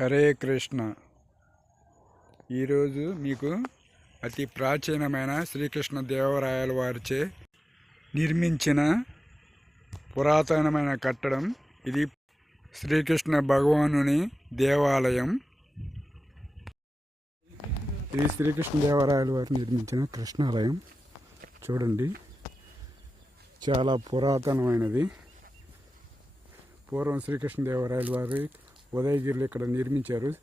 హరే కృష్ణ. ఈరోజు మీకు అతి ప్రాచీనమైన శ్రీకృష్ణ దేవరాయల వారిచే నిర్మించిన పురాతనమైన కట్టడం. ఇది శ్రీకృష్ణ భగవానుని దేవాలయం. ఇది శ్రీకృష్ణ దేవరాయల వారు నిర్మించిన కృష్ణాలయం. చూడండి. చాలా పురాతనమైనది. పూర్వం శ్రీకృష్ణదేవరాయల వారి ఉదయగిరిలో ఇక్కడ నిర్మించారు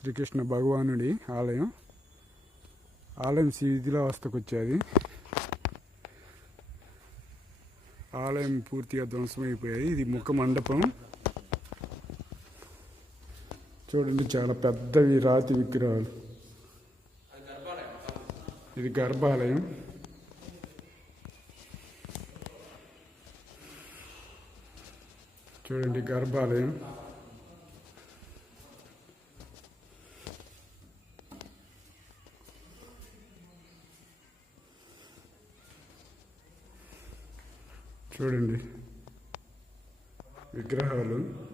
శ్రీకృష్ణ భగవానుడి ఆలయం. ఆలయం శిథిలావస్థకు వచ్చేది. ఆలయం పూర్తిగా ధ్వంసమైపోయాయి. ఇది ముఖ మండపం. చూడండి చాలా పెద్దవి రాతి విగ్రహాలు. ఇది గర్భాలయం. చూడండి గర్భాలయం. చూడండి. విగ్రహాలు.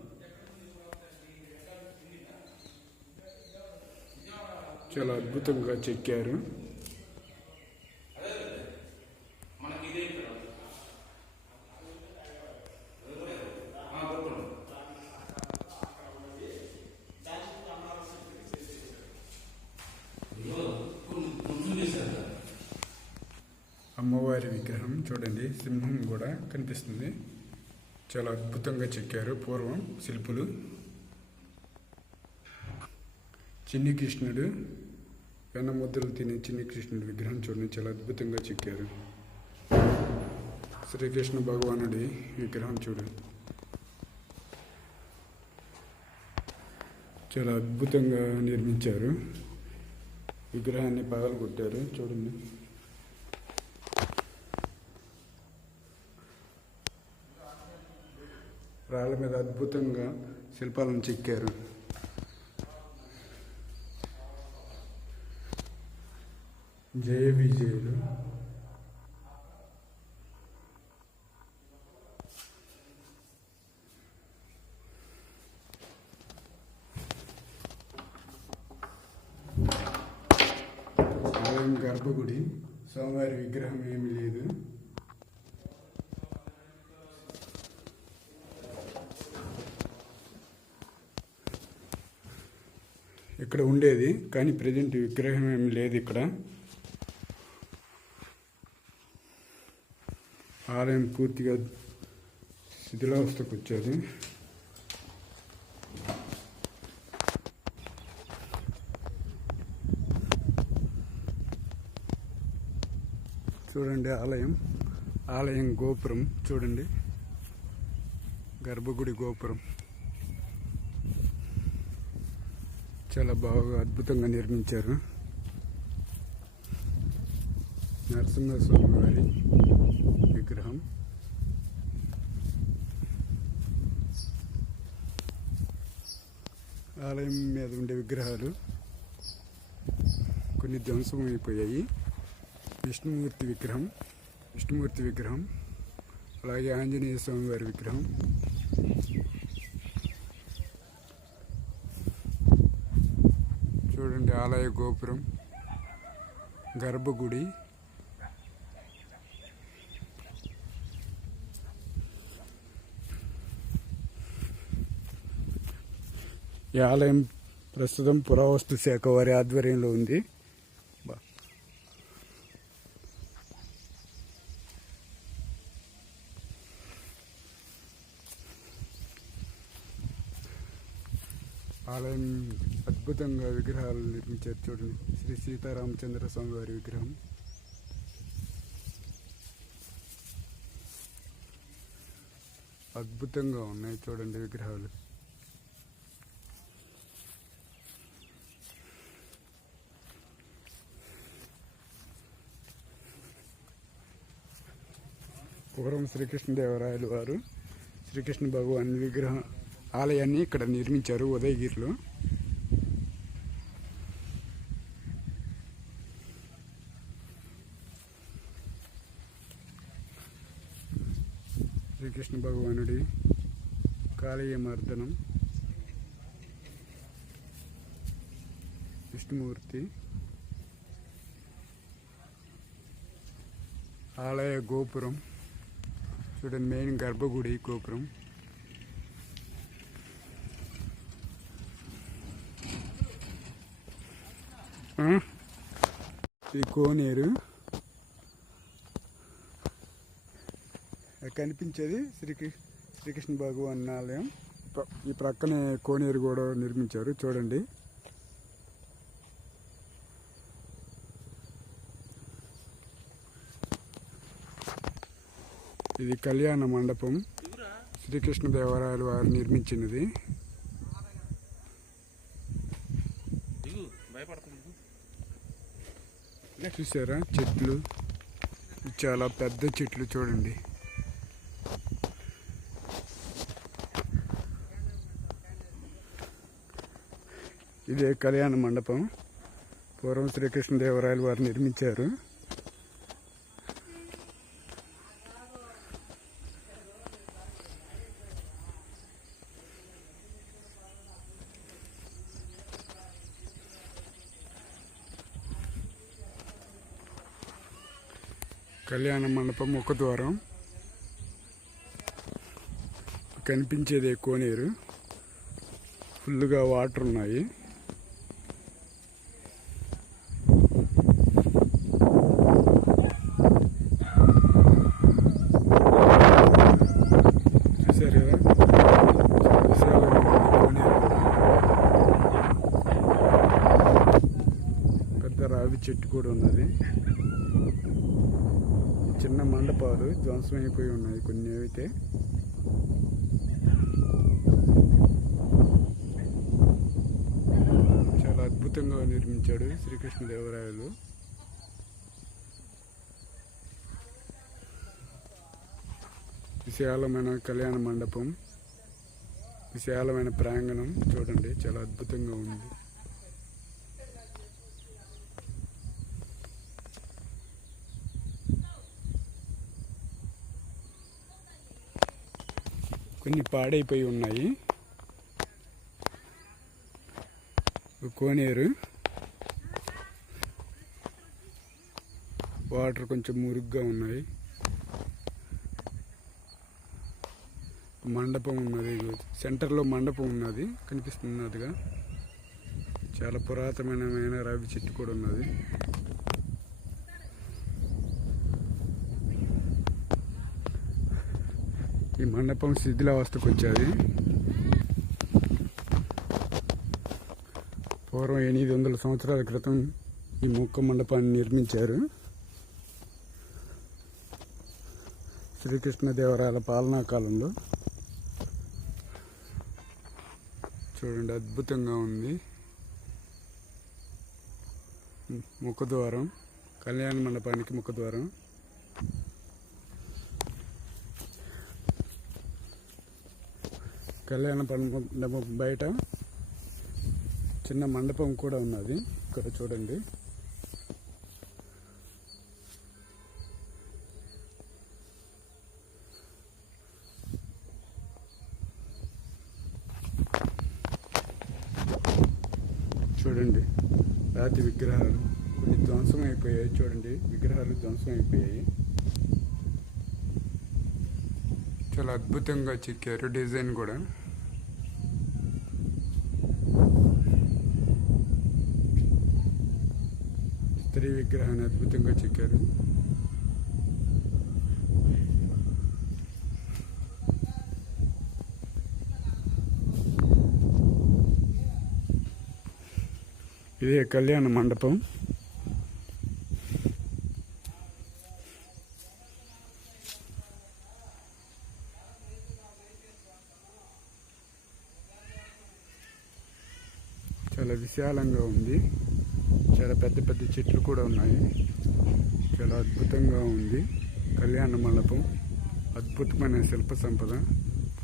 చాలా అద్భుతంగా చెక్కారు. అమ్మవారి విగ్రహం చూడండి సింహం కూడా కనిపిస్తుంది. చాలా అద్భుతంగా చెక్కారు పూర్వం శిల్పులు. చిన్ని కృష్ణుడు వెన్న ముద్దలు తినే చిన్ని కృష్ణుడు విగ్రహం చూడండి చాలా అద్భుతంగా చెక్కారు. శ్రీకృష్ణ భగవానుడి విగ్రహం చూడండి. చాలా అద్భుతంగా నిర్మించారు. విగ్రహాన్ని పగలగొట్టారు చూడండి. రాళ్ళ మీద అద్భుతంగా శిల్పాలను చెక్కారు. జయ విజయులు. ఆలయం గర్భగుడి స్వామివారి విగ్రహం ఏమీ లేదు. ఇక్కడ ఉండేది కానీ ప్రజెంట్ విగ్రహం ఏమి లేదు ఇక్కడ. ఆలయం పూర్తిగా శిథిలావస్థకు వచ్చేది చూడండి ఆలయం. ఆలయం గోపురం చూడండి. గర్భగుడి గోపురం. చాలా బాగా అద్భుతంగా నిర్మించారు. నరసింహస్వామి వారి విగ్రహం. ఆలయం మీద ఉండే విగ్రహాలు కొన్ని ధ్వంసం అయిపోయాయి విష్ణుమూర్తి విగ్రహం విష్ణుమూర్తి విగ్రహం అలాగే ఆంజనేయ స్వామి వారి విగ్రహం చూడండి ఆలయ గోపురం గర్భగుడి ఈ ఆలయం ప్రస్తుతం పురావస్తు శాఖ వారి ఆధ్వర్యంలో ఉంది. ఆలయం అద్భుతంగా విగ్రహాలు నిర్మించారు చూడండి శ్రీ సీతారామచంద్ర స్వామి వారి విగ్రహం. అద్భుతంగా ఉన్నాయి చూడండి విగ్రహాలు. పూర్వం శ్రీకృష్ణదేవరాయలు వారు శ్రీకృష్ణ భగవాన్ విగ్రహం ఆలయాన్ని ఇక్కడ నిర్మించారు ఉదయగిరిలో శ్రీకృష్ణ భగవానుడి కాళీయ మర్దనం విష్ణుమూర్తి. ఆలయ గోపురం. చూడండి మెయిన్ గర్భగుడి గోపురం. ఇది కోనేరు. కనిపించేది శ్రీకృ శ్రీకృష్ణ భగవాన్ ఆలయం. ఈ ప్రక్కనే కోనేరు కూడా నిర్మించారు చూడండి. ఇది కళ్యాణ మండపం. శ్రీకృష్ణ దేవరాయలు వారు నిర్మించినది. చూసారా? చెట్లు. చాలా పెద్ద చెట్లు చూడండి. ఇదే కళ్యాణ మండపం. పూర్వం శ్రీకృష్ణదేవరాయలు వారు నిర్మించారు. కళ్యాణ మండపం ఒక ద్వారం. కనిపించేదే కోనేరు. ఫుల్గా వాటర్ ఉన్నాయి చూశారు కదా విశాలంగా ఉంది కోనేరు పెద్ద రావి చెట్టు కూడా ఉన్నది చిన్న మండపాలు ధ్వంసమైపోయి ఉన్నాయి. కొన్ని అయితే చాలా అద్భుతంగా నిర్మించాడు శ్రీకృష్ణదేవరాయలు. విశాలమైన కళ్యాణ మండపం విశాలమైన ప్రాంగణం చూడండి చాలా అద్భుతంగా ఉంది. అన్నీ పాడైపోయి ఉన్నాయి. కోనేరు. వాటర్ కొంచెం మురుగ్గా ఉన్నాయి. మండపం ఉన్నది సెంటర్లో మండపం ఉన్నది. కనిపిస్తున్నదిగా చాలా పురాతనమైన రావి చెట్టు కూడా ఉన్నది. ఈ మండపం శిథిలావస్థకు వచ్చేది. పూర్వం ఎనిమిది వందల సంవత్సరాల క్రితం ఈ ముక్క మండపాన్ని నిర్మించారు. శ్రీకృష్ణదేవరాయల పాలనా కాలంలో. చూడండి అద్భుతంగా ఉంది. ముఖద్వారం కళ్యాణ మండపానికి ముఖద్వారం. కళ్యాణ మండపం బయట చిన్న మండపం కూడా ఉన్నది. ఇక్కడ చూడండి. చూడండి. రాతి విగ్రహాలు కొన్ని ధ్వంసం అయిపోయాయి చూడండి. విగ్రహాలు ధ్వంసం అయిపోయాయి చాలా అద్భుతంగా చెక్కారు డిజైన్ కూడా. స్త్రీ విగ్రహాన్ని అద్భుతంగా చెక్కారు. ఇదే కళ్యాణ మండపం చాలా విశాలంగా ఉంది చాలా పెద్ద పెద్ద చెట్లు కూడా ఉన్నాయి. చాలా అద్భుతంగా ఉంది. కళ్యాణ మండపం అద్భుతమైన శిల్ప సంపద.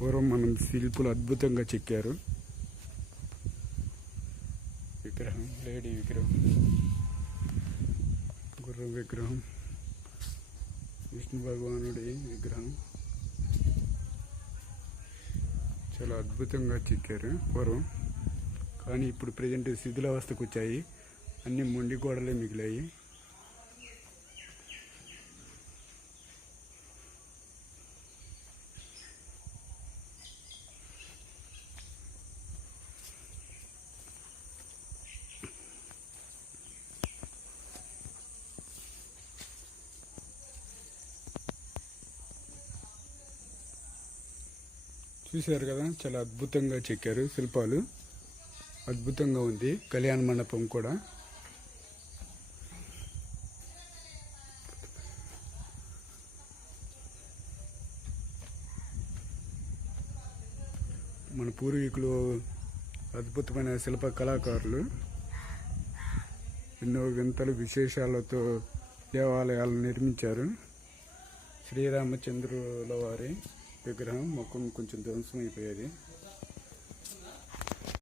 పూర్వం మనం శిల్పులు అద్భుతంగా చెక్కారు. విగ్రహం లేడీ విగ్రహం గుర్రం విగ్రహం విష్ణు భగవానుడి విగ్రహం. చాలా అద్భుతంగా చెక్కారు పూర్వం. కానీ ఇప్పుడు ప్రజెంట్ శిథిలావస్థకు వచ్చాయి. అన్ని మొండి గోడలే మిగిలాయి. చూశారు కదా చాలా అద్భుతంగా చెక్కారు శిల్పాలు. అద్భుతంగా ఉంది. కళ్యాణ మండపం కూడా. మన పూర్వీకులు అద్భుతమైన శిల్ప కళాకారులు. ఎన్నో వింతలు విశేషాలతో దేవాలయాలు నిర్మించారు. శ్రీరామచంద్రుల వారి విగ్రహం మొక్కం కొంచెం ధ్వంసం అయిపోయేది